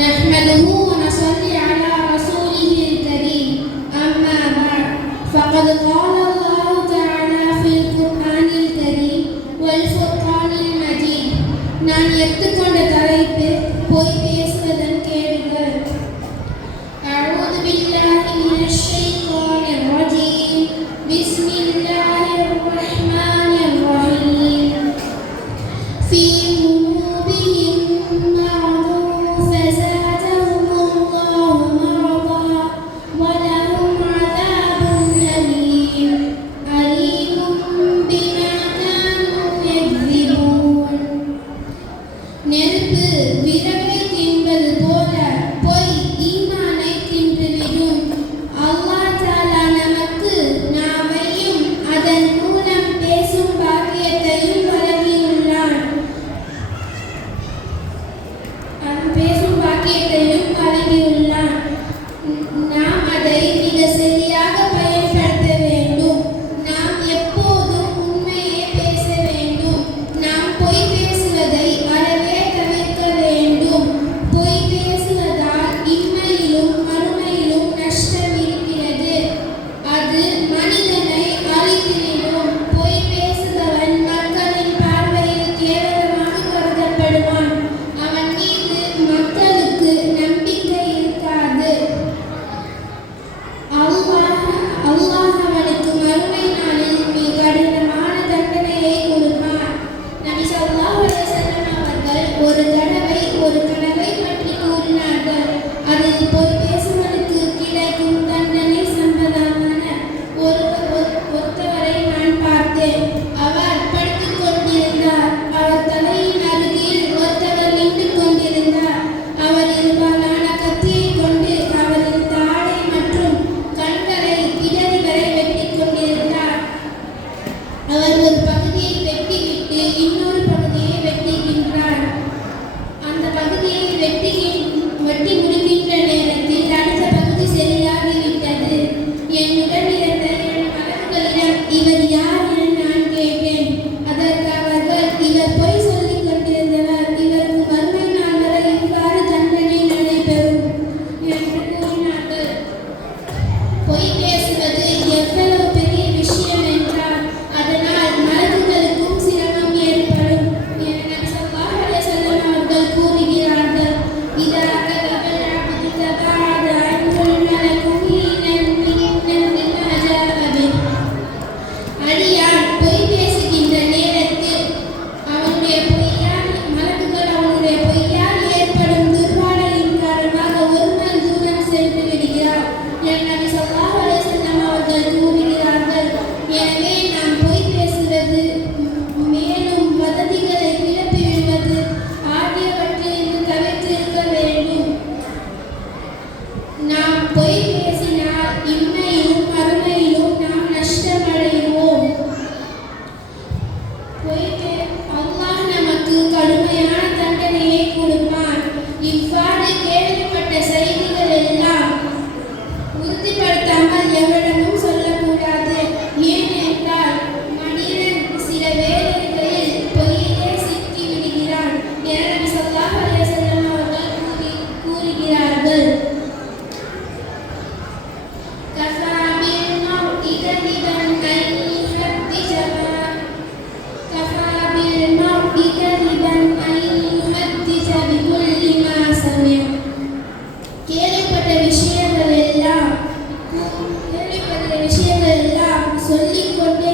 نحمده ونصلي على رسوله الكريم أما بعد فقد قال الله تعالى في القرآن الكريم والفرقان المجيد நான் எடுத்துக்கொண்ட தலைப்பு போய் பேசுவதன் கேடுகள். أعوذ بالله من الشيطان الرجيم بسم الله الرحمن الرحيم في قلوبهم مرض فزادهم الله مرضا ولهم عذاب أليم بما كانوا يكذبون. நெருப்பு விறகை தின்பது போல பொய் ஈமானை தின்றுவிடும். அல்லாஹ் தஆலா நமக்கு நாவையும் அதன் மூலம் பேசும் பாக்கியத்தையும் வழங்கியுள்ளான். நாம் அதை மிக சரியாக பயன்படுத்த வேண்டும். நாம் எப்போதும் உண்மையை பேச வேண்டும். நாம் பொய் பேசுவதை அறவே தவிர்க்க வேண்டும். பொய் பேசுவதால் இம்மையிலும் மறுமையிலும் நஷ்டம் இருக்கிறது. அது மனிதனை அழித்துவிடும். பொய் பேசுபவன் மக்களின் பார்வையில் கேவலமாக கருதப்படுவான். அவன் மீது மக்களுக்கு நம்பிக்கை இருக்காது. அல்லாஹ் அவனுக்கு மறுமை நாளில் மிக கடினமான தண்டனையை கொடுப்பான். நபி ஸல்லல்லாஹு அலைஹி வஸல்லம் அவர்கள் ஒரு தடவை ஒரு கனவை பற்றி கூறினார்கள். அதில் பொய் பேசுவதற்கு கிடைக்கும் தண்டனை சம்பந்தமான ஒருத்தவரை நான் பார்த்தேன். அவர் படுத்துக் கொண்டிருந்தார். அவர் தலையின் அருகில் ஒருத்தவர் நின்று கொண்டிருந்தார். அவர் இருபாலான கத்தியை கொண்டு அவரின் தாடை மற்றும் கண்களை பிடரி வரை வெட்டிக் கொண்டிருந்தார். அவர் ஒரு பகுதியை வெட்டிவிட்டு இன்னொரு பகுதியை வெட்டுகின்றார். அந்த பகுதியை வெட்டி முடிக்கின்ற நேரத்தில் அடுத்த பகுதி சரியாகிவிட்டது. என்னுடன் இருந்த என் மகன்களிடம் இவர் யார் என நான் கேட்டேன். அதற்கு அவர்கள் இவர் பொய் சொல்லிக் கொண்டிருந்தவர். இவருக்கு மறுமை நாள் வரை இவ்வாறு தண்டனை நடைபெறும் என்று கூறினார்கள். பொய் பேசுவது எவ்வளவு பெரிய விஷயம் என்றால் அதனால் மலக்குகளுக்கும் சிரமம் ஏற்படும் என நபி ஸல்லல்லாஹு அலைஹி வஸல்லம் அவர்கள் கூறுகிறார்கள். இதா கதபல் அப்து தபாஅத அன்ஹுல் மலக்கு ஹீனன் பிமா ஜாஅ பிஹ். அடியான் பொய் பேசுகின்ற நேரத்தில் மலக்குகள் அவனுடைய பொய்யால் ஏற்படும் துர்வாடலின் காரணமாக ஒரு நாள் தூரம் சென்று விடுகிறார் என நபி ஸல்லல்லாஹு அலைஹி வஸல்லம் அவர்கள் கூறுகிறார்கள். எனவே நாம் பொய் பேசுவது மேலும் வதந்திகளை கிளப்பி விடுவது ஆகியவற்றிலிருந்து தவிர்த்திருக்க வேண்டும். நாம் பொய் பேசினால் இம்மையிலும் மறுமையிலும் நாம் நஷ்டமடைவோம். அல்லாஹ் நமக்கு கடுமையான தண்டனையை கொடுப்பான். இவ்வாறு கேள்விப்பட்ட செய்திகள் எல்லாம் உறுதிப்படுத்தாமல் எவரிடமும் சொல்லக்கூடாது. ஏனென்றால் மனிதன் சில வேளைகளில் பொய்யிலே சிக்கி விடுகிறான் என நபி ஸல்லல்லாஹு அலைஹி வஸல்லம் அவர்கள் கூறுகிறார்கள். கஃபா பில் மர்இ கதிபன் அன் யுஹத்திஸ பிகுல்லி மா சமிஅ. கேள்விப்பட்ட விஷயங்கள் எல்லாம் சொல்லிக்கொண்டே